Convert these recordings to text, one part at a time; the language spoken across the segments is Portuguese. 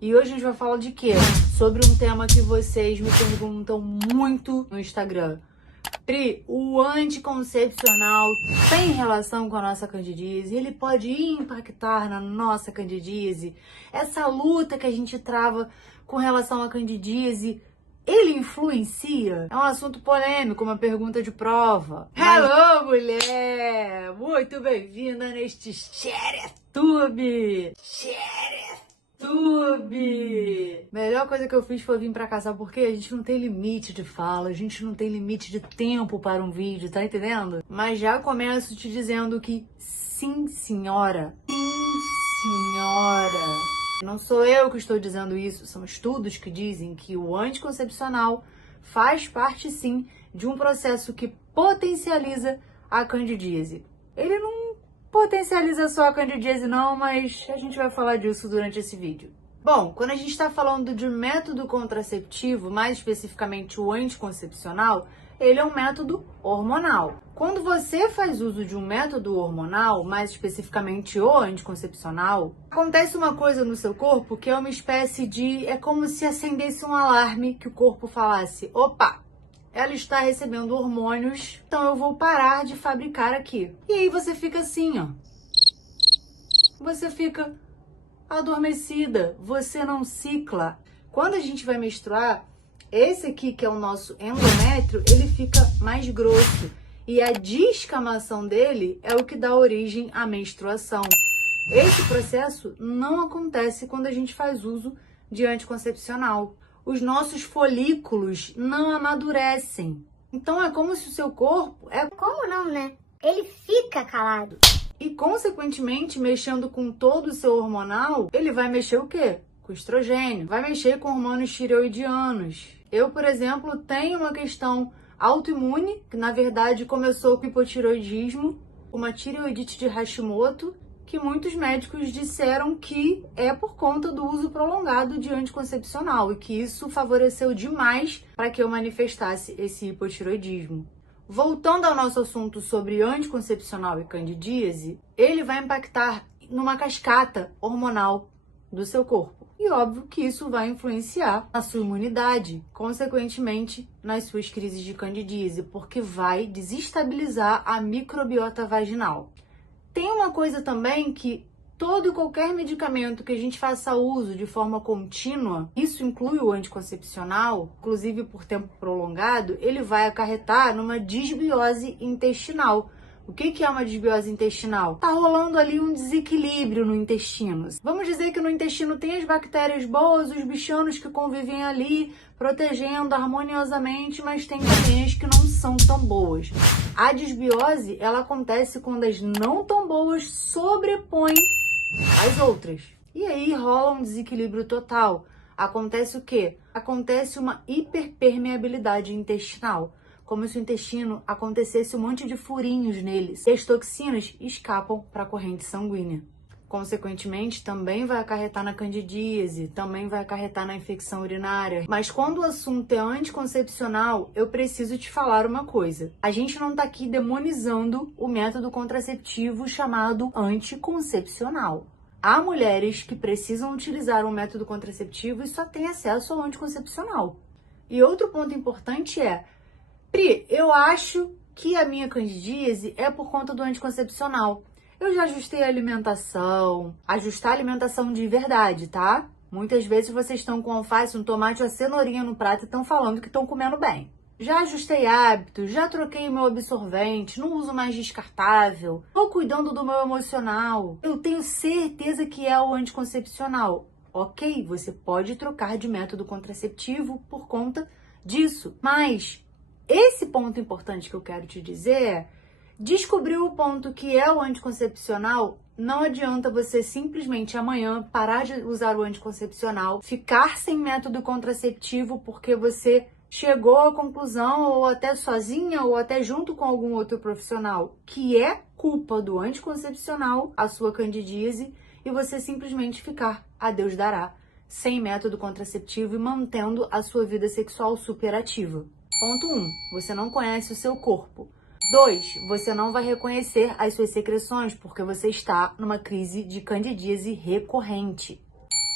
E hoje a gente vai falar de quê? Sobre um tema que vocês me perguntam muito no Instagram. Pri, o anticoncepcional tem relação com a nossa candidíase? Ele pode impactar na nossa candidíase? Essa luta que a gente trava com relação à candidíase, ele influencia? É um assunto polêmico, uma pergunta de prova. Hello, mulher! Muito bem-vinda neste ShareTube! Melhor coisa que eu fiz foi vir pra cá, sabe por quê? A gente não tem limite de fala, a gente não tem limite de tempo para um vídeo, tá entendendo? Mas já começo te dizendo que sim, senhora. Sim, senhora. Não sou eu que estou dizendo isso, são estudos que dizem que o anticoncepcional faz parte sim de um processo que potencializa a candidíase. Ele não potencializa só a candidíase não, mas a gente vai falar disso durante esse vídeo. Bom, quando a gente está falando de método contraceptivo, mais especificamente o anticoncepcional, ele é um método hormonal. Quando você faz uso de um método hormonal, mais especificamente o anticoncepcional, acontece uma coisa no seu corpo que é uma espécie de... é como se acendesse um alarme que o corpo falasse, opa! Ela está recebendo hormônios, então eu vou parar de fabricar aqui. E aí você fica assim, ó. Você fica adormecida, você não cicla. Quando a gente vai menstruar, esse aqui que é o nosso endométrio, ele fica mais grosso. E a descamação dele é o que dá origem à menstruação. Esse processo não acontece quando a gente faz uso de anticoncepcional. Os nossos folículos não amadurecem. Então é como se o seu corpo... Como não, né? Ele fica calado. E, consequentemente, mexendo com todo o seu hormonal, ele vai mexer o quê? Com estrogênio. Vai mexer com hormônios tireoidianos. Eu, por exemplo, tenho uma questão autoimune, que na verdade começou com hipotireoidismo, uma tireoidite de Hashimoto, que muitos médicos disseram que é por conta do uso prolongado de anticoncepcional e que isso favoreceu demais para que eu manifestasse esse hipotireoidismo. Voltando ao nosso assunto sobre anticoncepcional e candidíase, ele vai impactar numa cascata hormonal do seu corpo. E óbvio que isso vai influenciar na sua imunidade, consequentemente nas suas crises de candidíase, porque vai desestabilizar a microbiota vaginal. Tem uma coisa também que todo e qualquer medicamento que a gente faça uso de forma contínua, isso inclui o anticoncepcional, inclusive por tempo prolongado, ele vai acarretar numa disbiose intestinal. O que é uma disbiose intestinal? Tá rolando ali um desequilíbrio no intestino. Vamos dizer que no intestino tem as bactérias boas, os bichanos que convivem ali, protegendo harmoniosamente, mas tem também as que não são tão boas. A disbiose, ela acontece quando as não tão boas sobrepõem as outras. E aí rola um desequilíbrio total. Acontece o quê? Acontece uma hiperpermeabilidade intestinal. Como se o intestino acontecesse um monte de furinhos neles. E as toxinas escapam para a corrente sanguínea. Consequentemente, também vai acarretar na candidíase, também vai acarretar na infecção urinária. Mas quando o assunto é anticoncepcional, eu preciso te falar uma coisa. A gente não está aqui demonizando o método contraceptivo chamado anticoncepcional. Há mulheres que precisam utilizar um método contraceptivo e só têm acesso ao anticoncepcional. E outro ponto importante é, Pri, eu acho que a minha candidíase é por conta do anticoncepcional. Eu já ajustei a alimentação, ajustar a alimentação de verdade, tá? Muitas vezes vocês estão com alface, um tomate ou a cenourinha no prato e estão falando que estão comendo bem. Já ajustei hábitos, já troquei o meu absorvente, não uso mais descartável, estou cuidando do meu emocional. Eu tenho certeza que é o anticoncepcional. Ok, você pode trocar de método contraceptivo por conta disso, mas esse ponto importante que eu quero te dizer é: descobriu o ponto que é o anticoncepcional, não adianta você simplesmente amanhã parar de usar o anticoncepcional, ficar sem método contraceptivo porque você chegou à conclusão, ou até sozinha, ou até junto com algum outro profissional, que é culpa do anticoncepcional, a sua candidíase, e você simplesmente ficar, a Deus dará, sem método contraceptivo e mantendo a sua vida sexual superativa. Ponto 1. Você não conhece o seu corpo. 2. Você não vai reconhecer as suas secreções porque você está numa crise de candidíase recorrente.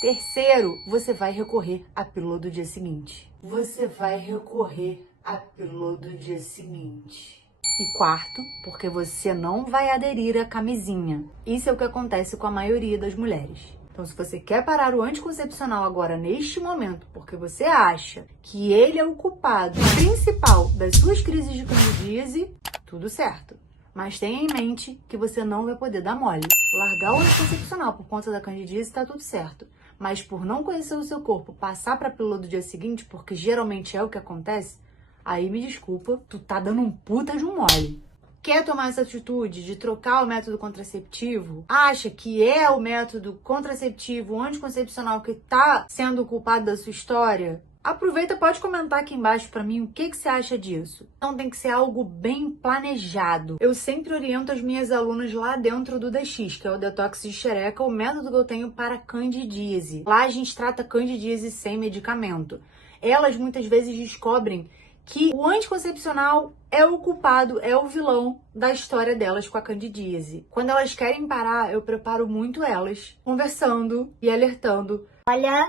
Terceiro, você vai recorrer à pílula do dia seguinte. Você vai recorrer à pílula do dia seguinte. E quarto, porque você não vai aderir à camisinha. Isso é o que acontece com a maioria das mulheres. Então, se você quer parar o anticoncepcional agora, neste momento, porque você acha que ele é o culpado principal das suas crises de candidíase, tudo certo. Mas tenha em mente que você não vai poder dar mole. Largar o anticoncepcional por conta da candidíase tá tudo certo. Mas por não conhecer o seu corpo, passar pra pílula do dia seguinte, porque geralmente é o que acontece, aí me desculpa, tu tá dando um puta de um mole. Quer tomar essa atitude de trocar o método contraceptivo? Acha que é o método contraceptivo, o anticoncepcional que tá sendo o culpado da sua história? Aproveita, pode comentar aqui embaixo pra mim o que você acha disso. Então tem que ser algo bem planejado. Eu sempre oriento as minhas alunas lá dentro do DX, que é o Detox de Xereca, o método que eu tenho para candidíase. Lá a gente trata candidíase sem medicamento. Elas muitas vezes descobrem que o anticoncepcional é o culpado, é o vilão da história delas com a candidíase. Quando elas querem parar, eu preparo muito elas, conversando e alertando. Olha,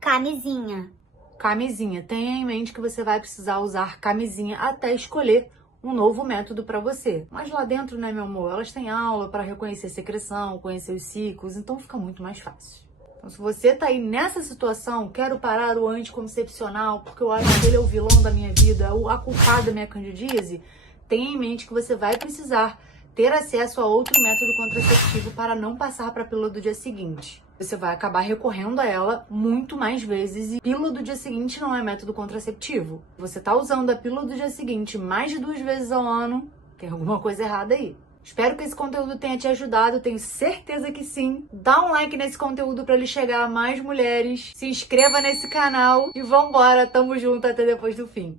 camisinha. Camisinha. Tenha em mente que você vai precisar usar camisinha até escolher um novo método para você. Mas lá dentro, né, meu amor, elas têm aula para reconhecer secreção, conhecer os ciclos, então fica muito mais fácil. Então, se você tá aí nessa situação, quero parar o anticoncepcional porque eu acho que ele é o vilão da minha vida, a culpada da minha candidíase, tenha em mente que você vai precisar ter acesso a outro método contraceptivo para não passar para a pílula do dia seguinte. Você vai acabar recorrendo a ela muito mais vezes e pílula do dia seguinte não é método contraceptivo. Você tá usando a pílula do dia seguinte mais de 2 vezes ao ano, tem alguma coisa errada aí. Espero que esse conteúdo tenha te ajudado, tenho certeza que sim. Dá um like nesse conteúdo para ele chegar a mais mulheres, se inscreva nesse canal e vambora, tamo junto até depois do fim.